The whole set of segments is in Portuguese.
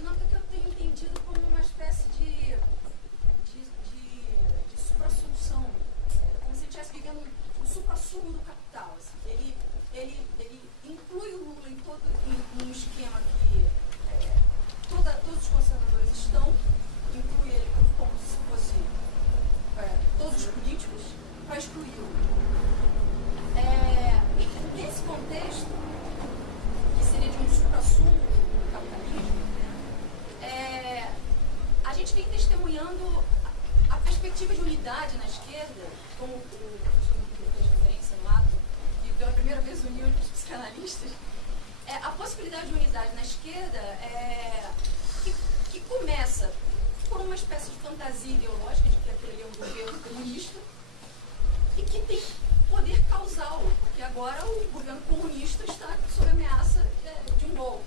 dinâmica que eu tenho entendido como uma espécie de supra-solução, como se ele estivesse vivendo o supra-sumo do capital. Assim. Ele inclui o Lula num esquema que todos os conservadores estão, inclui ele como se fosse todos os políticos, para excluí-lo. Nesse contexto, que seria de um supra-sumo do capitalismo, né, a gente vem testemunhando a perspectiva de unidade na esquerda, como o professor Guilherme fez referência no ato, que pela primeira vez uniu os psicanalistas, a possibilidade de unidade na esquerda que começa por uma espécie de fantasia ideológica de que aquele é um governo comunista e que tem poder causal, porque agora o governo comunista está sob ameaça de um golpe.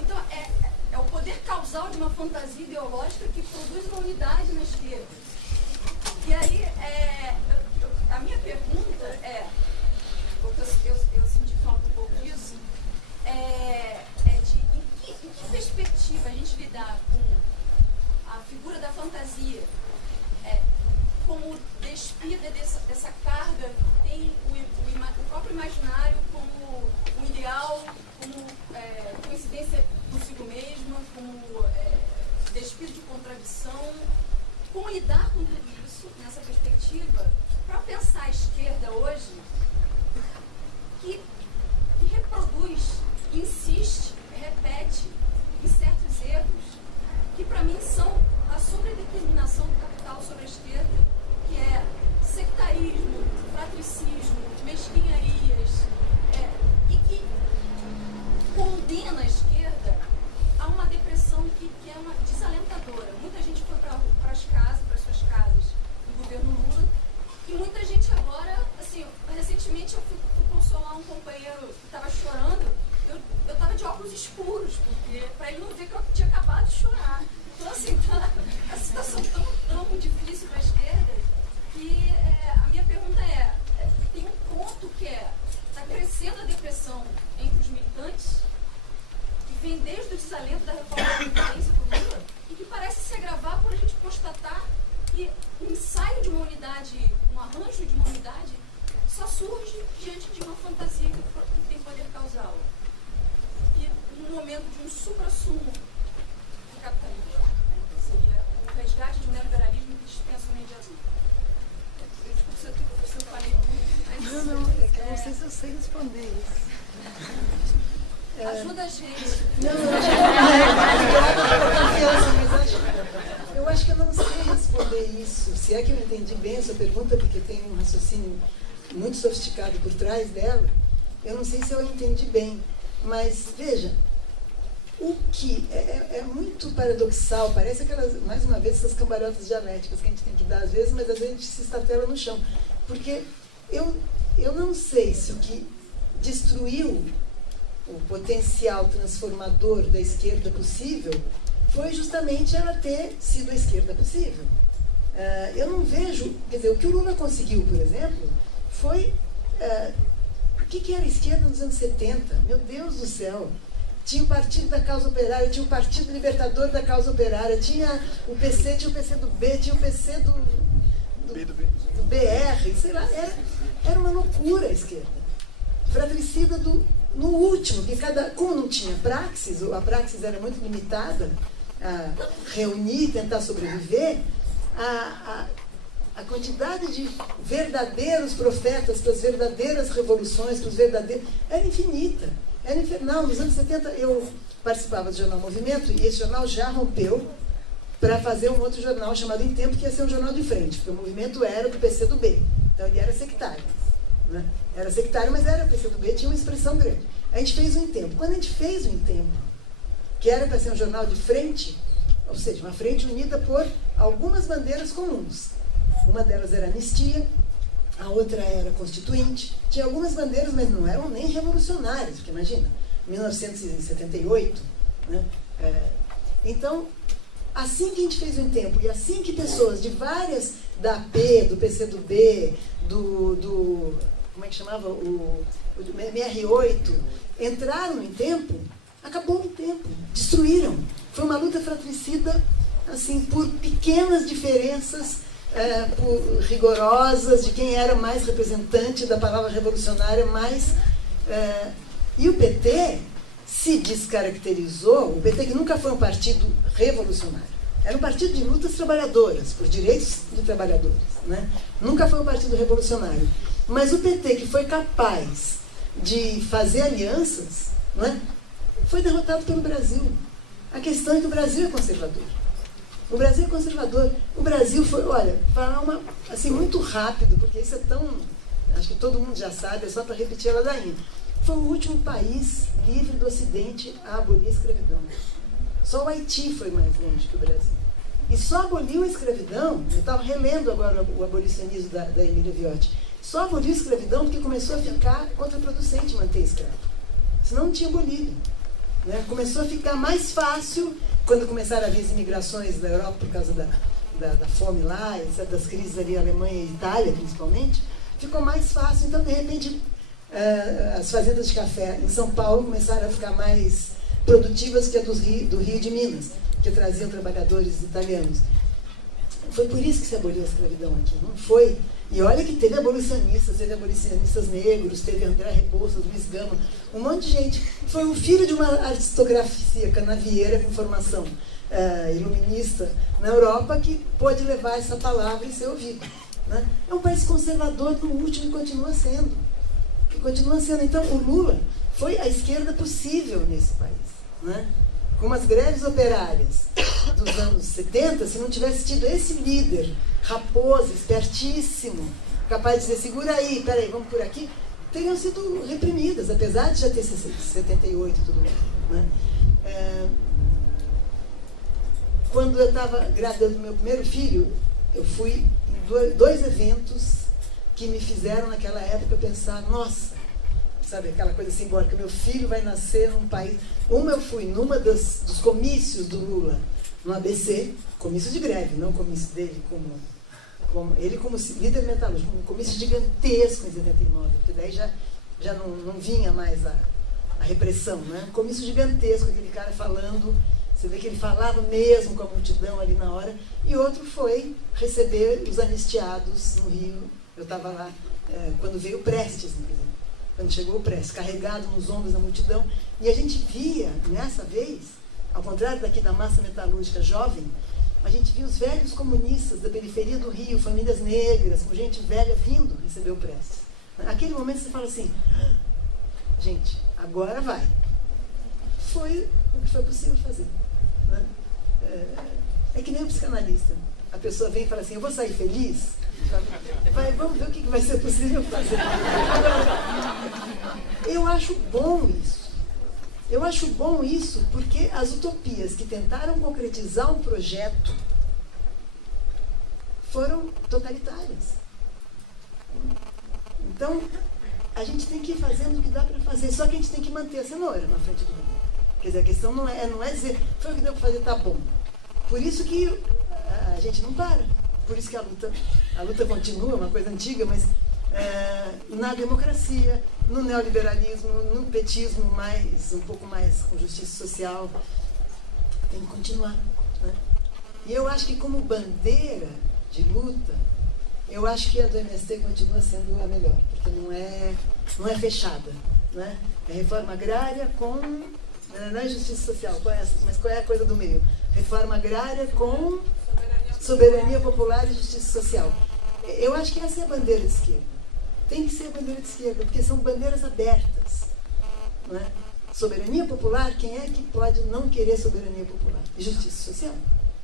Então, é o poder causal de uma fantasia ideológica que produz uma unidade na esquerda. E aí, a minha pergunta porque eu senti falta um pouco disso, de em que perspectiva a gente lidar com a figura da fantasia como despida dessa carga que tem o próprio imaginário como um ideal, como coincidência consigo mesma, como despido de contradição. Como lidar com tudo isso nessa perspectiva para pensar a esquerda hoje que reproduz, insiste, repete em certos erros que para mim são a sobredeterminação do capital sobre a esquerda, que é sectarismo, fratricismo, mesquinharias, e que condena a esquerda a uma depressão que é uma desalentadora. Muita gente foi para as suas casas do governo Lula, e muita gente agora, assim, recentemente eu fui consolar um companheiro que estava chorando, eu estava de óculos escuros, porque para ele não ver que eu tinha acabado de chorar. Então, assim, a situação tão difícil para a esquerda que a minha pergunta tem um ponto que está crescendo a depressão entre os militantes, que vem desde o desalento da reforma da Previdência do Lula, e que parece se agravar por a gente constatar que o ensaio de uma unidade, um arranjo de uma unidade, só surge diante de uma fantasia que tem poder causal. E no momento de um supra-sumo do capitalismo, seria o resgate de um neoliberalismo que dispensa o mediador. Desculpa se eu falei muito, mas... Não, é que eu não sei se eu sei responder isso. Ajuda a gente. Eu acho que eu não sei responder isso. Se é que eu entendi bem a sua pergunta, porque tem um raciocínio muito sofisticado por trás dela, eu não sei se eu entendi bem. Mas, veja, o que é muito paradoxal, parece aquelas, mais uma vez, essas cambalhotas dialéticas que a gente tem que dar às vezes, mas às vezes a gente se estatela no chão. Porque eu não sei se o que destruiu o potencial transformador da esquerda possível foi justamente ela ter sido a esquerda possível. Eu não vejo, quer dizer, o que o Lula conseguiu, por exemplo, foi... o que era a esquerda nos anos 70? Meu Deus do céu! Tinha o Partido da Causa Operária, tinha o Partido Libertador da Causa Operária, tinha o PC, tinha o PC do B, tinha o PC do BR, sei lá, era uma loucura a esquerda. Fratricida no último, que como não tinha praxis, a praxis era muito limitada a reunir, tentar sobreviver, a quantidade de verdadeiros profetas para as verdadeiras revoluções, para os verdadeiros, era infinita, era infernal. Nos anos 70 eu participava do jornal Movimento e esse jornal já rompeu para fazer um outro jornal chamado Em Tempo, que ia ser um jornal de frente, porque o movimento era do PC do B, então ele era sectário. Né? Era sectário, mas era o PC do B, tinha uma expressão grande. A gente fez o Em Tempo. Quando a gente fez o Em Tempo, que era para ser um jornal de frente, ou seja, uma frente unida por algumas bandeiras comuns. Uma delas era anistia, a outra era constituinte. Tinha algumas bandeiras, mas não eram nem revolucionárias, porque imagina, 1978. Né? Então, assim que a gente fez o Em Tempo, e assim que pessoas de várias, da AP, do PCdoB, como é que chamava? O MR8, entraram no Em Tempo, Acabou o tempo, destruíram. Foi uma luta fratricida, assim, por pequenas diferenças, por rigorosas, de quem era mais representante da palavra revolucionária, e o PT se descaracterizou, o PT que nunca foi um partido revolucionário, era um partido de lutas trabalhadoras, por direitos de trabalhadores, né? Nunca foi um partido revolucionário. Mas o PT, que foi capaz de fazer alianças, né, foi derrotado pelo Brasil. A questão é que o Brasil é conservador. O Brasil é conservador. O Brasil foi, olha, falar assim, muito rápido, porque isso é tão... Acho que todo mundo já sabe, é só para repetir a ladainha. Foi o último país livre do Ocidente a abolir a escravidão. Só o Haiti foi mais longe que o Brasil. E só aboliu a escravidão, eu estava relendo agora o abolicionismo da Emília Viotti, só aboliu a escravidão porque começou a ficar contraproducente manter escravo. Senão não tinha abolido. Né? Começou a ficar mais fácil, quando começaram a vir as imigrações da Europa por causa da fome lá, etc., das crises ali, Alemanha e Itália principalmente, ficou mais fácil. Então, de repente, as fazendas de café em São Paulo começaram a ficar mais produtivas que a do Rio de Minas, que traziam trabalhadores italianos. Foi por isso que se aboliu a escravidão aqui, não foi? E olha que teve abolicionistas negros, teve André Rebouças, Luiz Gama, um monte de gente. Foi um filho de uma aristocracia canavieira com formação iluminista na Europa que pôde levar essa palavra e ser ouvida. Né? É um país conservador, no último, e continua sendo. Então, o Lula foi a esquerda possível nesse país. Né? Com as greves operárias dos anos 70, se não tivesse tido esse líder raposo, espertíssimo, capaz de dizer, segura aí, peraí, vamos por aqui, teriam sido reprimidas, apesar de já ter 78 e tudo mais. Né? Quando eu estava grávida do meu primeiro filho, eu fui em dois eventos que me fizeram naquela época pensar, nossa, sabe, aquela coisa simbólica, meu filho vai nascer num país... eu fui numa dos comícios do Lula, no ABC, comício de greve, não comício dele ele como líder metalúrgico, um comício gigantesco em 79, porque daí já não vinha mais a repressão, né? Comício gigantesco, aquele cara falando, você vê que ele falava mesmo com a multidão ali na hora, e outro foi receber os anistiados no Rio. Eu estava lá quando veio o Prestes, inclusive. Quando chegou o Prestes, carregado nos ombros da multidão, e a gente via, nessa vez, ao contrário daqui da massa metalúrgica jovem, a gente via os velhos comunistas da periferia do Rio, famílias negras, com gente velha vindo receber o Prestes. Naquele momento você fala assim, gente, agora vai. Foi o que foi possível fazer. Né? É que nem um psicanalista. A pessoa vem e fala assim, eu vou sair feliz? Vamos ver o que vai ser possível fazer. Eu acho bom isso. Eu acho bom isso porque as utopias que tentaram concretizar um projeto foram totalitárias. Então, a gente tem que ir fazendo o que dá para fazer, só que a gente tem que manter a cenoura na frente do mundo. Quer dizer, a questão não é dizer, foi o que deu para fazer, tá bom. Por isso que a gente não para. Por isso que a luta continua, uma coisa antiga, mas na democracia, no neoliberalismo, no petismo um pouco mais com justiça social, tem que continuar. Né? E eu acho que como bandeira de luta, eu acho que a do MST continua sendo a melhor, porque não é fechada. Né? É reforma agrária com... Não é justiça social, mas qual é a coisa do meio? Reforma agrária com soberania popular e justiça social. Eu acho que essa é a bandeira de esquerda. Tem que ser a bandeira de esquerda, porque são bandeiras abertas. Não é? Soberania popular, quem é que pode não querer soberania popular? E justiça social.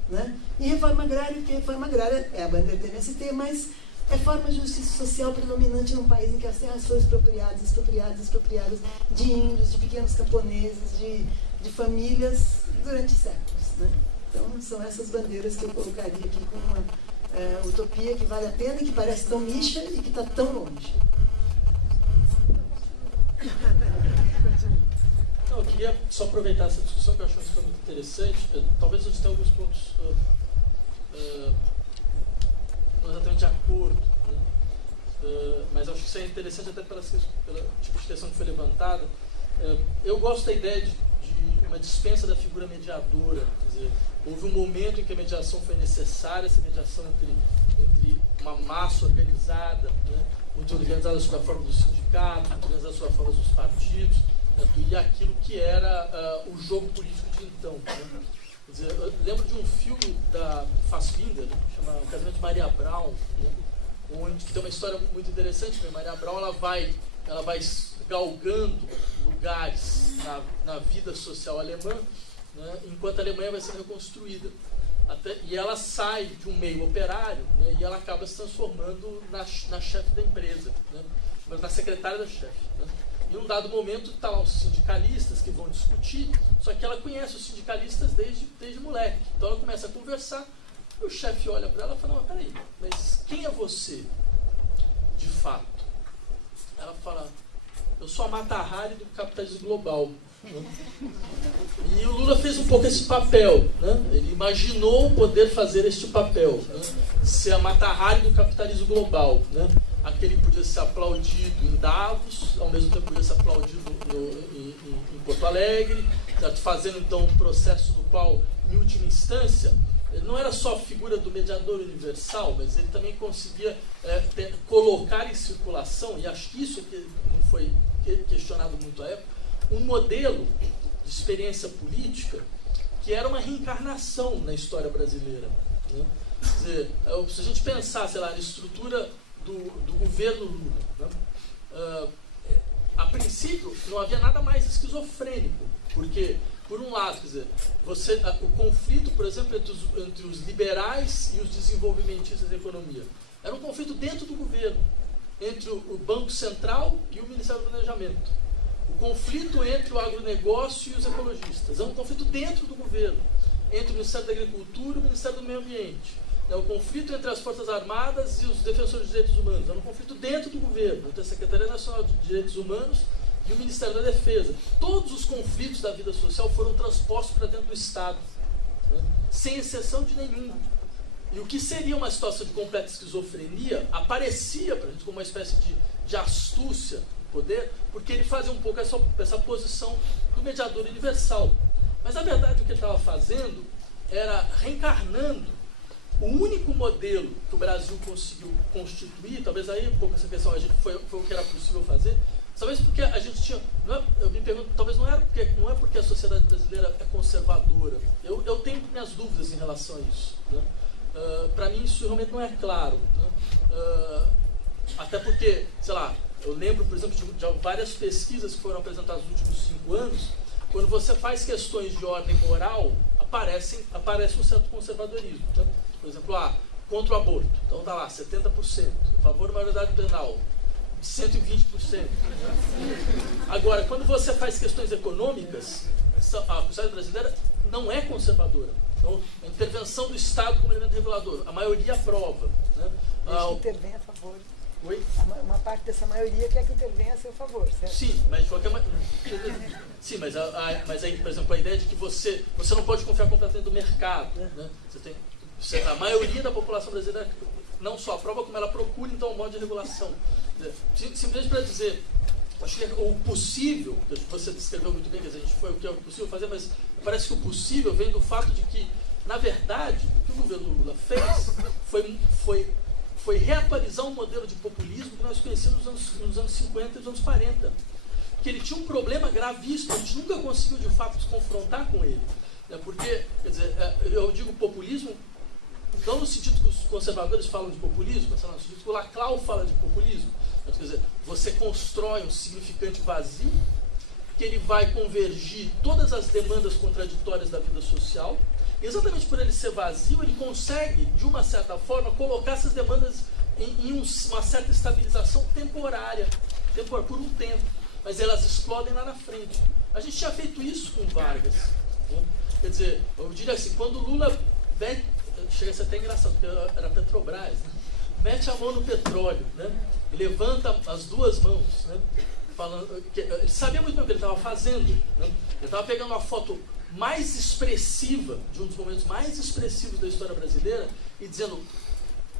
Né? E reforma agrária, porque reforma agrária é a bandeira do MST, mas é forma de justiça social predominante num país em que as terras foram expropriadas de índios, de pequenos camponeses, de famílias durante séculos. Né? Então, são essas bandeiras que eu colocaria aqui como uma utopia que vale a pena e que parece tão nicha e que está tão longe. Não, eu queria só aproveitar essa discussão que eu acho que foi muito interessante. Talvez a gente tenha alguns pontos não exatamente de acordo, né? Mas acho que isso é interessante até pela tipo de questão que foi levantada. Eu gosto da ideia de uma dispensa da figura mediadora. Quer dizer, houve um momento em que a mediação foi necessária, essa mediação entre uma massa organizada, né, muito organizada sob a forma do sindicato, muito organizada sob a forma dos partidos, né, e aquilo que era o jogo político de então. Né. Quer dizer, eu lembro de um filme da Fassbinder, né, que chama O Casamento de Maria Braun, né, onde tem uma história muito interessante, porque a Maria Braun ela vai galgando lugares na vida social alemã, né, enquanto a Alemanha vai sendo reconstruída. E ela sai de um meio operário, né, e ela acaba se transformando na chefe da empresa, né, na secretária da chefe. Né. Em um dado momento, está lá os sindicalistas que vão discutir, só que ela conhece os sindicalistas desde moleque. Então ela começa a conversar, e o chefe olha para ela e fala, não, mas peraí, mas quem é você, de fato? Ela fala, eu sou a Mata-Hari do capitalismo global. E o Lula fez um pouco esse papel, né? Ele imaginou poder fazer este papel, né? Ser a Mata-Hari do capitalismo global, né? Aquele que podia ser aplaudido em Davos, ao mesmo tempo podia ser aplaudido em Porto Alegre, fazendo então um processo no qual, em última instância, ele não era só a figura do mediador universal, mas ele também conseguia colocar em circulação, e acho que isso que não foi questionado muito à época, um modelo de experiência política que era uma reencarnação na história brasileira. Né? Quer dizer, se a gente pensar, sei lá, na estrutura do governo Lula, né? A princípio não havia nada mais esquizofrênico, porque, por um lado, quer dizer, o conflito, por exemplo, entre os liberais e os desenvolvimentistas da economia, era um conflito dentro do governo, entre o Banco Central e o Ministério do Planejamento. O conflito entre o agronegócio e os ecologistas é um conflito dentro do governo, entre o Ministério da Agricultura e o Ministério do Meio Ambiente. É o conflito entre as Forças Armadas e os defensores de direitos humanos. É um conflito dentro do governo, entre a Secretaria Nacional de Direitos Humanos e o Ministério da Defesa. Todos os conflitos da vida social foram transpostos para dentro do Estado, né? Sem exceção de nenhum. E o que seria uma situação de completa esquizofrenia aparecia para a gente como uma espécie de astúcia do poder, porque ele fazia um pouco essa posição do mediador universal. Mas, na verdade, o que ele estava fazendo era reencarnando o único modelo que o Brasil conseguiu constituir, talvez aí um pouco essa questão foi o que era possível fazer, talvez porque a gente tinha, eu me pergunto, talvez não é porque a sociedade brasileira é conservadora. Eu tenho minhas dúvidas em relação a isso, né? Para mim isso realmente não é claro, né? Até porque, sei lá, eu lembro, por exemplo, de várias pesquisas que foram apresentadas nos últimos 5 anos, quando você faz questões de ordem moral, aparece um certo conservadorismo, né? Por exemplo, contra o aborto, então está lá, 70%, a favor da maioridade penal, 120%. Agora, quando você faz questões econômicas, a sociedade brasileira não é conservadora. Então, a intervenção do Estado como elemento regulador, a maioria aprova, né? Que intervém a favor. Oi? Uma parte dessa maioria quer que intervenha a seu favor, certo? Sim, mas de qualquer maneira. Sim, mas aí, por exemplo, a ideia de que você não pode confiar completamente no mercado, né? A maioria da população brasileira não só aprova, como ela procura, então, um modo de regulação. Simplesmente para dizer, acho que o possível, você descreveu muito bem, quer dizer, a gente foi o que é possível fazer, mas parece que o possível vem do fato de que, na verdade, o que o governo Lula fez foi reatualizar um modelo de populismo que nós conhecemos nos anos 50 e nos anos 40. Que ele tinha um problema gravíssimo, a gente nunca conseguiu, de fato, se confrontar com ele. Porque, quer dizer, eu digo populismo não no sentido que os conservadores falam de populismo, mas no sentido que o Laclau fala de populismo. Quer dizer, você constrói um significante vazio, que ele vai convergir todas as demandas contraditórias da vida social, e exatamente por ele ser vazio, ele consegue, de uma certa forma, colocar essas demandas em uma certa estabilização temporária, por um tempo, mas elas explodem lá na frente. A gente tinha feito isso com Vargas, né? Quer dizer, eu diria assim, quando o Lula chega a ser até engraçado, porque era Petrobras, né? Mete a mão no petróleo, né? E levanta as duas mãos, né? Falando que ele sabia muito bem o que ele estava fazendo, né? Ele estava pegando uma foto mais expressiva, de um dos momentos mais expressivos da história brasileira, e dizendo,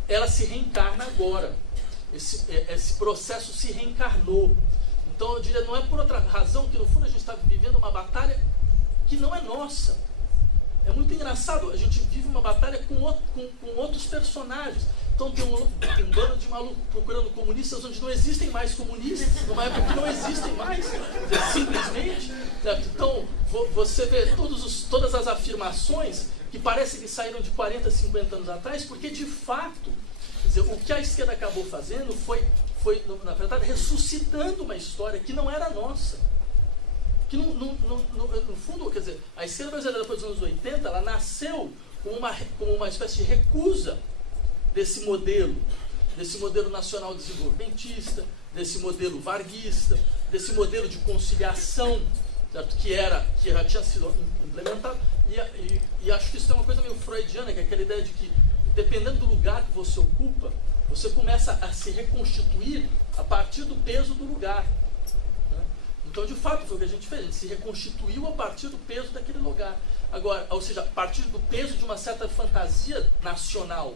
ela se reencarna agora. Esse processo se reencarnou. Então eu diria, não é por outra razão que no fundo a gente está vivendo uma batalha que não é nossa. É muito engraçado, a gente vive uma batalha com outros personagens. Então tem um bando de malucos procurando comunistas onde não existem mais comunistas, numa época que não existem mais, simplesmente. Então você vê todas as afirmações que parecem que saíram de 40, 50 anos atrás, porque de fato, quer dizer, o que a esquerda acabou fazendo foi, na verdade, ressuscitando uma história que não era nossa. Que no fundo, quer dizer, a esquerda brasileira depois dos anos 80, ela nasceu como uma espécie de recusa desse modelo nacional desenvolvimentista, desse modelo varguista, desse modelo de conciliação, certo? Que já tinha sido implementado, e acho que isso é uma coisa meio freudiana, que é aquela ideia de que, dependendo do lugar que você ocupa, você começa a se reconstituir a partir do peso do lugar. Então, de fato, foi o que a gente fez. A gente se reconstituiu a partir do peso daquele lugar. Agora, ou seja, a partir do peso de uma certa fantasia nacional.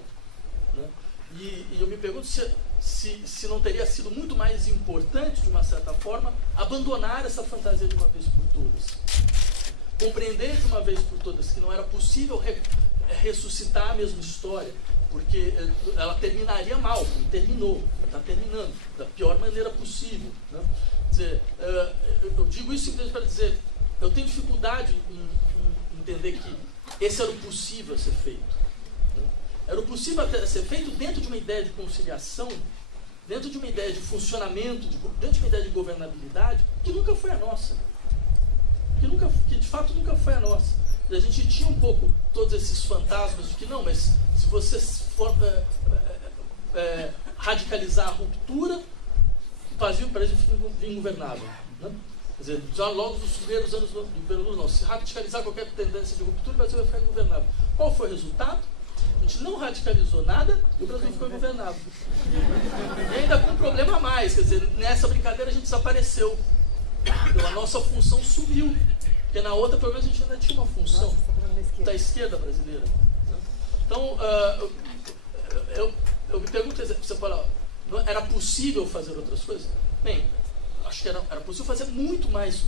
Né? E eu me pergunto se não teria sido muito mais importante, de uma certa forma, abandonar essa fantasia de uma vez por todas. Compreender de uma vez por todas que não era possível ressuscitar a mesma história, porque ela terminaria mal, como terminou, está terminando, da pior maneira possível. Né? Dizer, eu digo isso simplesmente para dizer, eu tenho dificuldade em entender que esse era o possível a ser feito. Né? Era o possível a ser feito dentro de uma ideia de conciliação, dentro de uma ideia de funcionamento, dentro de uma ideia de governabilidade, que nunca foi a nossa. Que de fato nunca foi a nossa. A gente tinha um pouco todos esses fantasmas de que não, mas se você for radicalizar a ruptura, o Brasil fica ingovernável. Né? Quer dizer, já logo nos primeiros anos do governo Lula, não. Se radicalizar qualquer tendência de ruptura, o Brasil vai ficar ingovernável. Qual foi o resultado? A gente não radicalizou nada e o Brasil ficou ingovernável. E ainda com um problema a mais, quer dizer, nessa brincadeira a gente desapareceu. Então a nossa função subiu. Porque na outra, pelo menos, a gente ainda tinha uma função da esquerda brasileira. Então, eu me pergunto, você fala, era possível fazer outras coisas? Bem, acho que era possível fazer muito mais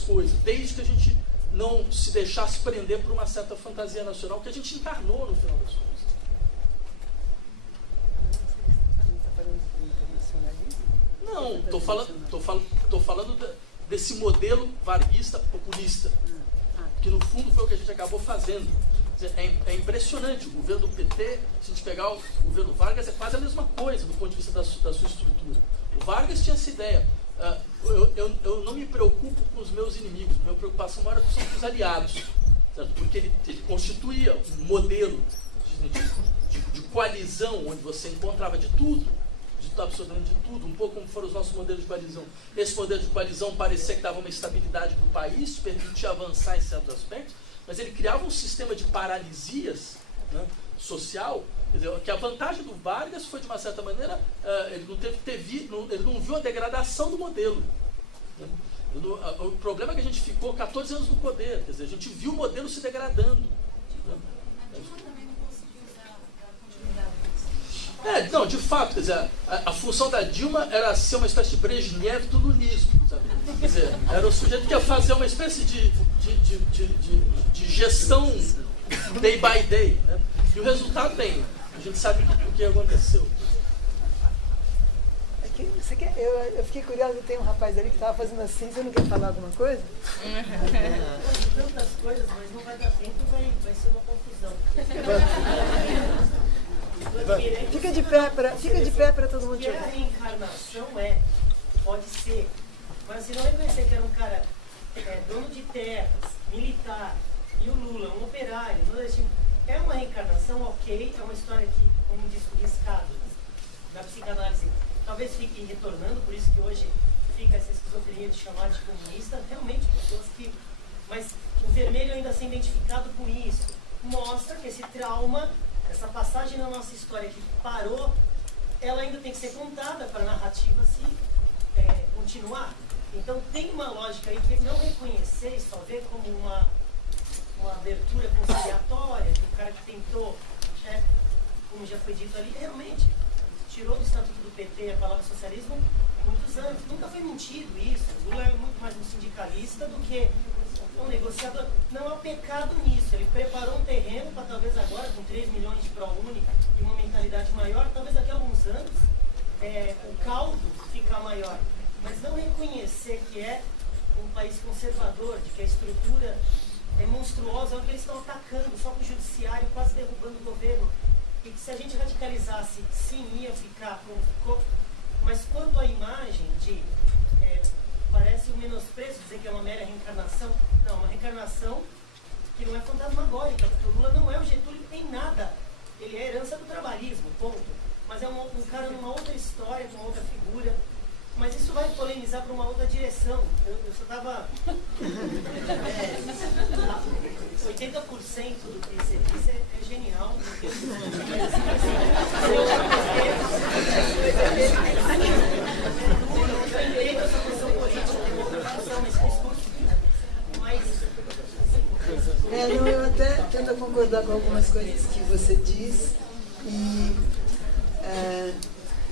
coisas, desde que a gente não se deixasse prender por uma certa fantasia nacional que a gente encarnou no final das contas. Não, estou falando desse modelo varguista populista, que no fundo foi o que a gente acabou fazendo. É impressionante, o governo do PT, se a gente pegar o governo Vargas, é quase a mesma coisa do ponto de vista da sua estrutura. O Vargas tinha essa ideia, eu não me preocupo com os meus inimigos, minha preocupação maior são com os aliados, certo? Porque ele constituía um modelo de coalizão, onde você encontrava de tudo, absolutamente de tudo, um pouco como foram os nossos modelos de coalizão. Esse modelo de coalizão parecia que dava uma estabilidade para o país, permitia avançar em certos aspectos, mas ele criava um sistema de paralisias, né, social, quer dizer, que a vantagem do Vargas foi, de uma certa maneira, ele não viu a degradação do modelo. Né? O problema é que a gente ficou 14 anos no poder, quer dizer, a gente viu o modelo se degradando. Né? Não, de fato, quer dizer, a função da Dilma era ser uma espécie de Brezhnev do lulismo, sabe? Quer dizer, era o sujeito que ia fazer uma espécie de gestão day by day, né? E o resultado, bem, a gente sabe o que aconteceu. Eu fiquei curiosa, tem um rapaz ali que estava fazendo assim, você não quer falar alguma coisa? Tantas coisas, mas não vai dar tempo, vai ser uma confusão. Fica de pé para todo mundo te ouvir. A reencarnação pode ser, mas se não reconhecer que era um cara dono de terras, militar, e o Lula, um operário, é uma reencarnação, ok, é uma história que, como diz o riscado da psicanálise, talvez fique retornando, por isso que hoje fica essa esquizofrenia de chamar de comunista, realmente, pessoas que... Mas o vermelho ainda ser identificado com isso, mostra que esse trauma, essa passagem na nossa história que parou, ela ainda tem que ser contada para a narrativa se continuar. Então tem uma lógica aí que não reconhecer e só ver como uma abertura conciliatória, de um cara que tentou, como já foi dito ali, realmente tirou do Estatuto do PT a palavra socialismo há muitos anos. Nunca foi mentido isso. O Lula é muito mais um sindicalista do que um negociador. Não há pecado nisso. Ele preparou um terreno para talvez agora, com 3 milhões de ProUni e uma mentalidade maior, talvez daqui a alguns anos o caldo ficar maior. Mas não reconhecer que é um país conservador, de que a estrutura é monstruosa, é o que eles estão atacando, só com o judiciário quase derrubando o governo. E que se a gente radicalizasse, sim, ia ficar como ficou. Mas quanto à imagem de... parece um menosprezo dizer que é uma mera reencarnação. Não, uma reencarnação que não é fantasmagórica, porque o Lula não é o Getúlio que tem nada. Ele é a herança do trabalhismo, ponto. Mas é um cara numa outra história, com outra figura. Mas isso vai polemizar para uma outra direção. Eu só estava... 80% do que você disse é genial. Eu entendo essa posição política, mas eu até tento concordar com algumas coisas que você diz. E,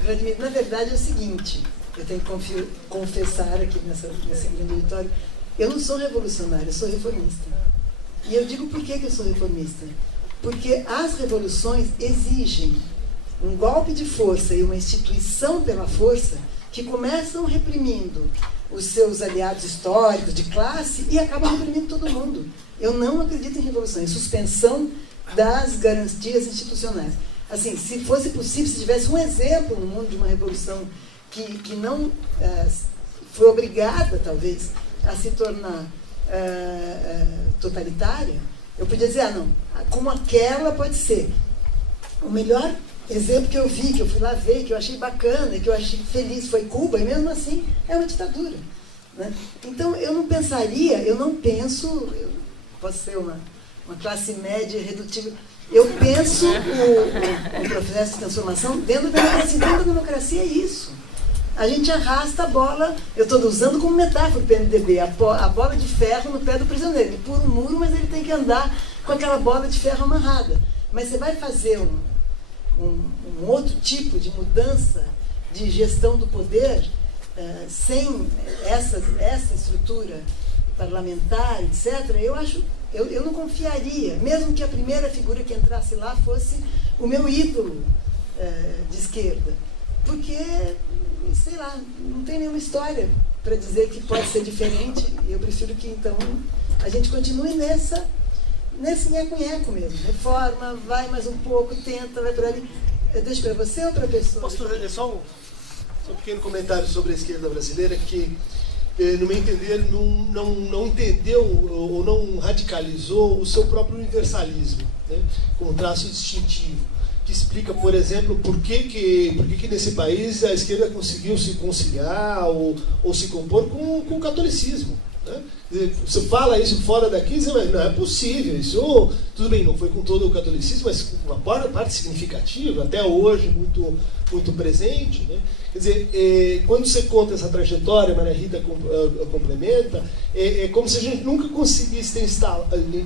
Vladimir, na verdade é o seguinte... Eu tenho que confessar aqui nesse grande auditório, eu não sou revolucionário, eu sou reformista. E eu digo por que eu sou reformista. Porque as revoluções exigem um golpe de força e uma instituição pela força que começam reprimindo os seus aliados históricos de classe e acabam reprimindo todo mundo. Eu não acredito em revolução, em suspensão das garantias institucionais. Assim, se fosse possível, se tivesse um exemplo no mundo de uma revolução que não foi obrigada, talvez, a se tornar totalitária, eu podia dizer, não, como aquela pode ser. O melhor exemplo que eu vi, que eu fui lá ver, que eu achei bacana, que eu achei feliz, foi Cuba, e mesmo assim é uma ditadura. Né? Então, eu não penso, eu posso ser uma classe média irredutível, eu penso o processo de transformação dentro da democracia. Dentro da democracia é isso. A gente arrasta a bola, eu estou usando como metáfora o PMDB, a bola de ferro no pé do prisioneiro. Ele pula um muro, mas ele tem que andar com aquela bola de ferro amarrada. Mas você vai fazer um outro tipo de mudança de gestão do poder sem essa estrutura parlamentar, etc., eu não confiaria, mesmo que a primeira figura que entrasse lá fosse o meu ídolo de esquerda. Porque, sei lá, não tem nenhuma história para dizer que pode ser diferente. Eu prefiro que, então, a gente continue nesse nheco-nheco mesmo. Reforma, vai mais um pouco, tenta, vai por ali. Eu deixo para você ou para a pessoa? Posso fazer só um pequeno comentário sobre a esquerda brasileira que, no meu entender, não entendeu ou não radicalizou o seu próprio universalismo, né, como traço distintivo. Que explica, por exemplo, por que nesse país a esquerda conseguiu se conciliar ou se compor com o catolicismo. Né? Você fala isso fora daqui, mas não é possível. Isso, tudo bem, não foi com todo o catolicismo, mas com uma parte significativa, até hoje muito, muito presente. Né? Quer dizer, quando você conta essa trajetória, a Maria Rita complementa, é como se a gente nunca conseguisse ter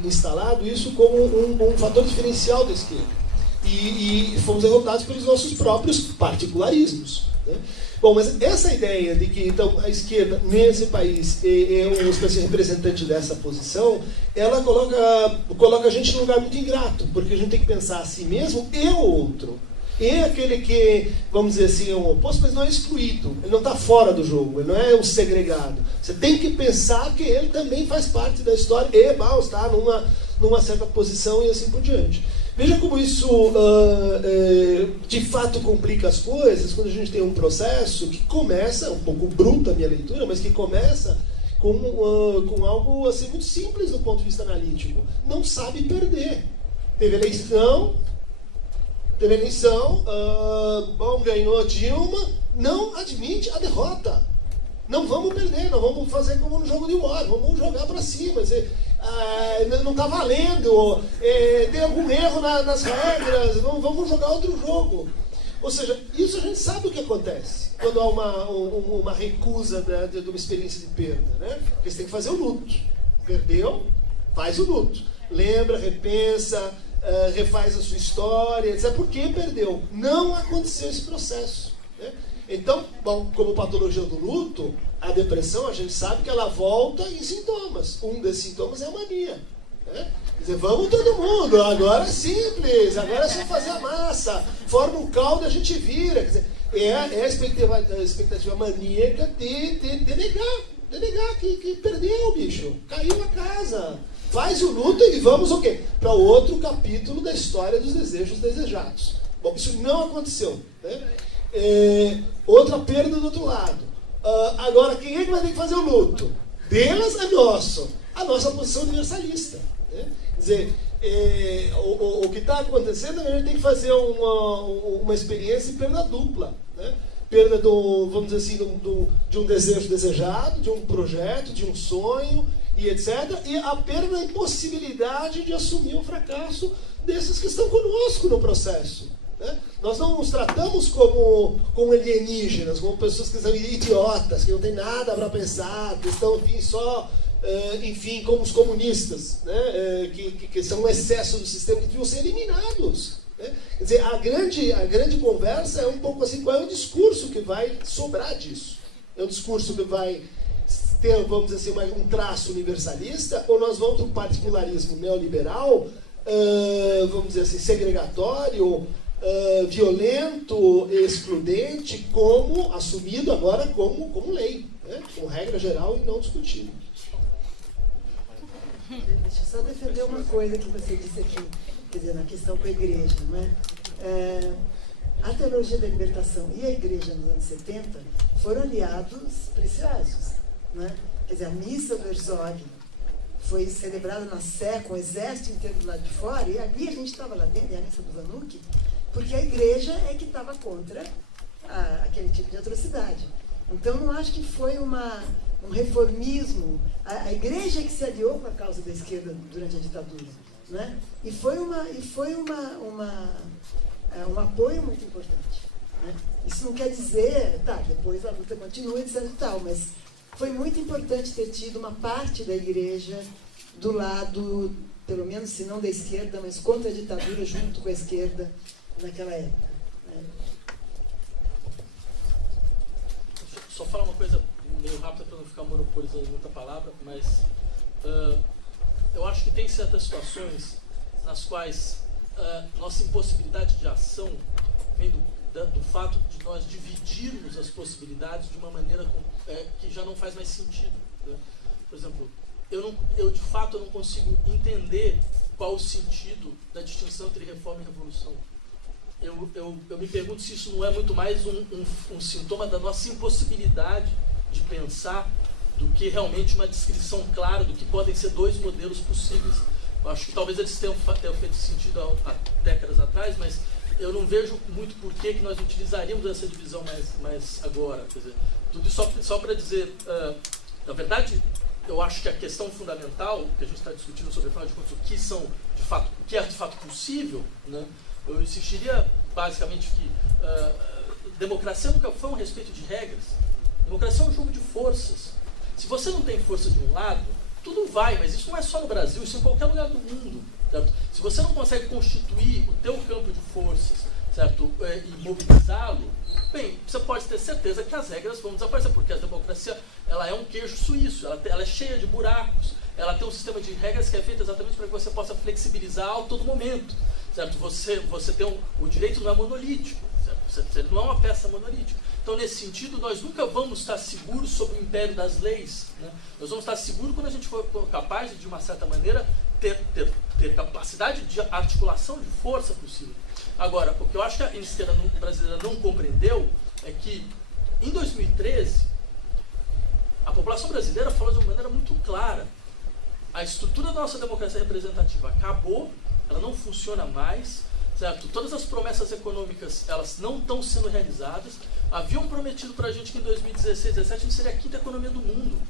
instalado isso como um fator diferencial da esquerda. E fomos derrotados pelos nossos próprios particularismos. Né? Bom, mas essa ideia de que então, a esquerda nesse país é uma espécie de representante dessa posição, ela coloca a gente num lugar muito ingrato, porque a gente tem que pensar a si mesmo e o outro. É aquele que, vamos dizer assim, é um oposto, mas não é excluído. Ele não está fora do jogo, ele não é um segregado. Você tem que pensar que ele também faz parte da história e está numa certa posição e assim por diante. Veja como isso, de fato, complica as coisas quando a gente tem um processo que começa, um pouco bruta a minha leitura, mas que começa com algo assim, muito simples do ponto de vista analítico. Não sabe perder. Teve eleição, ganhou Dilma, não admite a derrota. Não vamos perder, não vamos fazer como no jogo de War, vamos jogar para cima. Não está valendo, tem algum erro nas regras, vamos jogar outro jogo. Ou seja, isso a gente sabe o que acontece quando há uma recusa de uma experiência de perda. Né? Porque você tem que fazer o luto. Perdeu, faz o luto. Lembra, repensa, refaz a sua história, etc. Por que perdeu? Não aconteceu esse processo. Né? Então, bom, como patologia do luto, A depressão, a gente sabe que ela volta em sintomas. Um desses sintomas é a mania. Né? Quer dizer, vamos todo mundo, agora é simples, agora é só fazer a massa, forma um caldo e a gente vira. Quer dizer, é a expectativa maníaca de negar que perdeu, bicho, caiu a casa. Faz o luto e vamos o quê? Para outro capítulo da história dos desejos desejados. Bom, isso não aconteceu. Né? Outra perda do outro lado. Agora, quem é que vai ter que fazer o luto? Delas é nosso. A nossa posição universalista. Né? Quer dizer, o que está acontecendo é que a gente tem que fazer uma experiência de perda dupla. Né? Perda vamos dizer assim, de um desejo desejado, de um projeto, de um sonho, e etc. E a perda da impossibilidade de assumir o fracasso desses que estão conosco no processo. Né? Nós não nos tratamos como alienígenas, como pessoas que são idiotas, que não tem nada para pensar, que estão, enfim, só, enfim, como os comunistas, né? Que são um excesso do sistema, que deviam ser eliminados. Né? Quer dizer, a grande conversa é um pouco assim, qual é o discurso que vai sobrar disso? É um discurso que vai ter, vamos dizer assim, um traço universalista, ou nós vamos para um particularismo neoliberal, vamos dizer assim, segregatório, violento, excludente, assumido agora como lei, né? Com regra geral e não discutido. Deixa eu só defender uma coisa que você disse aqui, quer dizer, na questão com a igreja, não é? A teologia da libertação e a igreja nos anos 70 foram aliados preciosos, né? Quer dizer, a missa do Herzog foi celebrada na Sé com o exército inteiro do lado de fora, e ali a gente estava lá dentro, a missa do Zanuck, porque a igreja é que estava contra aquele tipo de atrocidade. Então, não acho que foi um reformismo. A igreja é que se aliou com a causa da esquerda durante a ditadura, né? E foi um apoio muito importante. Né? Isso não quer dizer, depois a luta continua, etc. e tal, mas foi muito importante ter tido uma parte da igreja do lado, pelo menos se não da esquerda, mas contra a ditadura, junto com a esquerda naquela época. Né? Só falar uma coisa meio rápida para não ficar monopolizando muita palavra, mas eu acho que tem certas situações nas quais nossa impossibilidade de ação vem do fato de nós dividirmos as possibilidades de uma maneira que já não faz mais sentido. Né? Por exemplo, eu de fato não consigo entender qual o sentido da distinção entre reforma e revolução. Eu me pergunto se isso não é muito mais um sintoma da nossa impossibilidade de pensar do que realmente uma descrição clara do que podem ser dois modelos possíveis. Eu acho que talvez eles tenham feito sentido há décadas atrás, mas eu não vejo muito por que nós utilizaríamos essa divisão mais agora. Quer dizer, tudo isso só para dizer, na verdade, eu acho que a questão fundamental que a gente está discutindo sobre, afinal de contas, o que é de fato possível, né? Eu insistiria basicamente que democracia nunca foi um respeito de regras. Democracia é um jogo de forças. Se você não tem força de um lado, tudo vai, mas isso não é só no Brasil, isso é em qualquer lugar do mundo. Certo? Se você não consegue constituir o teu campo de forças, certo? E mobilizá-lo, bem, você pode ter certeza que as regras vão desaparecer, porque a democracia ela é um queijo suíço, ela é cheia de buracos, ela tem um sistema de regras que é feito exatamente para que você possa flexibilizar a todo momento. Certo? Você tem o direito não é monolítico, certo? Ele não é uma peça monolítica. Então, nesse sentido, nós nunca vamos estar seguros sobre o império das leis. Né? Nós vamos estar seguros quando a gente for capaz de uma certa maneira, ter capacidade de articulação de força possível. Agora, o que eu acho que a esquerda brasileira não compreendeu é que, em 2013, a população brasileira falou de uma maneira muito clara. A estrutura da nossa democracia representativa acabou, ela não funciona mais, certo? Todas as promessas econômicas, elas não estão sendo realizadas. Haviam prometido para a gente que em 2016, 2017, a gente seria a quinta economia do mundo.